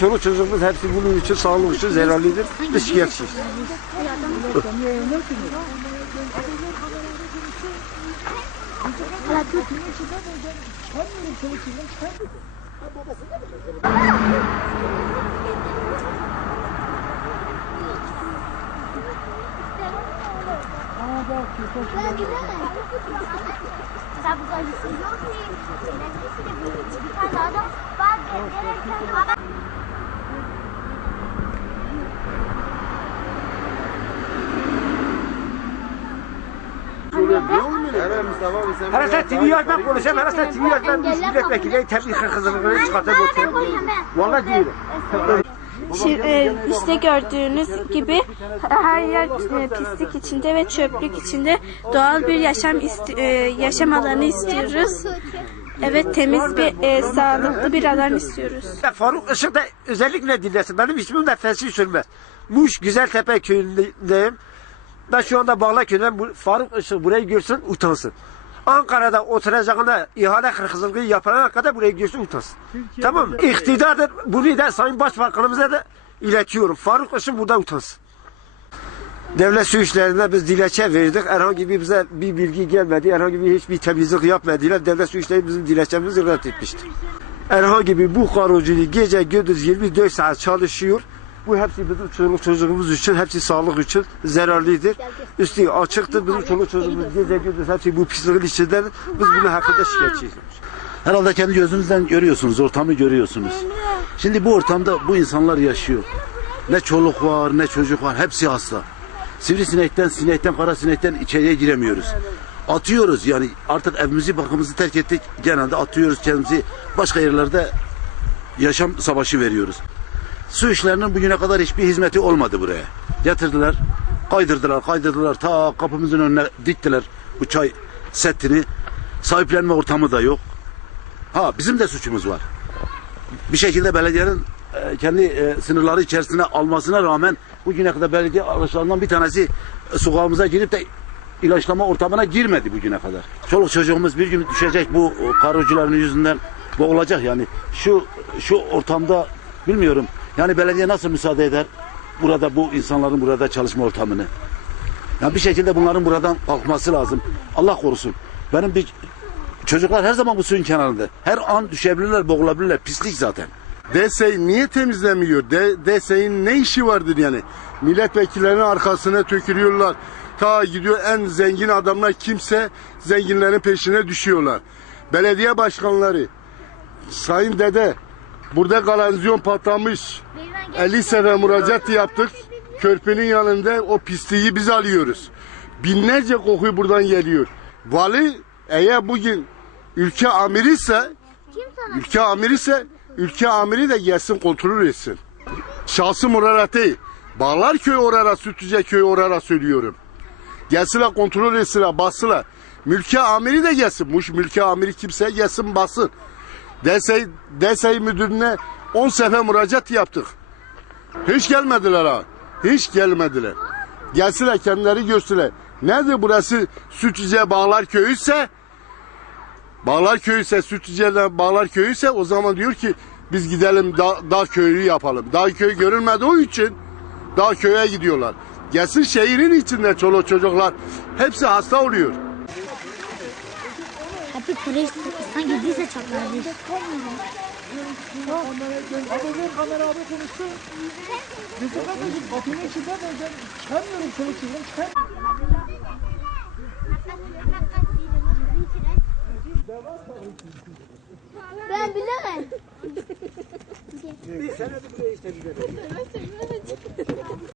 Çoluk çocuğumuz hepsi bunun için sağlık için zararlıdır. Biz şikayetçiyiz. Her sen TV yazmak konuşayım, her sen TV yazmak milletvekili tebliğ hırsızlığını çıkartıp oturuyor. Vallahi diyorum. İşte gördüğünüz gibi her yer pislik içinde ve çöplük içinde doğal bir yaşam alanı istiyoruz. Evet, temiz bir sağlıklı bir alan istiyoruz. Faruk Işık da özellikle dinlesin. Benim ismim de Fesih Sürmez. Muş Güzeltepe köyündeyim. Ben şu anda Bağla köyünden. Faruk Işık burayı görsün utansın. Ankara'da oturacağına ihale hırsızlığı yapana kadar burayı görsün utansın. Tamam mı? İktidardır. Bunu da Sayın Başbakanımıza da iletiyorum. Faruk Işık burada utansın. Devlet su işlerinde biz dilekçe verdik. Herhangi bize bir bilgi gelmedi. Herhangi hiçbir temizlik yapmadılar. Devlet su işleri bizim dilekçemizi reddetmiştir. Herhangi bu karocuyu gece gündüz 24 saat çalışıyor. Bu hepsi bizim çoluk çocuğumuz için, hepsi sağlık için zararlıdır. Üstü açıktır. Bizim çoluk çocuğumuz gece gündüz hepsi bu pisliğin içindedir. Biz bunun hakkında şikayetçiyiz. Herhalde kendi gözünüzden görüyorsunuz, ortamı görüyorsunuz. Şimdi bu ortamda bu insanlar yaşıyor. Ne çoluk var, ne çocuk var, hepsi hasta. Sinekten, kara sinekten içeriye giremiyoruz. Atıyoruz yani artık evimizi, bakımızı terk ettik. Genelde atıyoruz kendimizi, başka yerlerde yaşam savaşı veriyoruz. Su işlerinin bugüne kadar hiçbir hizmeti olmadı buraya. Getirdiler, kaydırdılar, ta kapımızın önüne diktiler bu çay setini. Sahiplenme ortamı da yok. Ha, bizim de suçumuz var. Bir şekilde belediyenin kendi sınırları içerisine almasına rağmen bugüne kadar belediye araçlarından bir tanesi sokağımıza girip de ilaçlama ortamına girmedi bugüne kadar. Çoluk çocuğumuz bir gün düşecek bu karocuların yüzünden, boğulacak yani. Şu ortamda bilmiyorum. Yani belediye nasıl müsaade eder burada bu insanların burada çalışma ortamını? Yani bir şekilde bunların buradan kalkması lazım. Allah korusun. Çocuklar her zaman bu suyun kenarında. Her an düşebilirler, boğulabilirler. Pislik zaten. DSİ niye temizlemiyor? DSİ'nin ne işi vardır yani? Milletvekillerinin arkasına tökülüyorlar. Ta gidiyor en zengin adamlar kimse zenginlerin peşine düşüyorlar. Belediye başkanları, Sayın Dede, burada kanalizasyon patlamış. 50 sefer müracaat yaptık. Körpenin yanında o pisliği biz alıyoruz. Binlerce koku buradan geliyor. Vali eğer bugün ülke amiri amiri de gelsin kontrol etsin. Şahsım olarak değil. Bağlarköy orara, Sütlüce köy orara söylüyorum. Gelsinler kontrol etsinler, bassınlar. Mülki amiri de gelsin. Mülki amiri kimseye gelsin, bassın. DSİ müdürüne 10 sefer müracaat yaptık. Hiç gelmediler ha. Hiç gelmediler. Gelsinler, kendileri görsünler. Nerede burası Sütlüce Bağlarköy ise Sütlüce'den Bağlarköy ise o zaman diyor ki biz gidelim dağ köyü yapalım. Dağ köyü görülmedi o için dağ köye gidiyorlar. Gelsin şehrin içinde çoluk çocuklar hepsi hasta oluyor. Hep kreş sanki girdiyse çatlar bir. Kamera abi konuştu. Bizim kardeşim kapının içinden ben çıkamıyorum çoluk çocuğum Ben bilemem. Bir senedir buraya işte gidelim.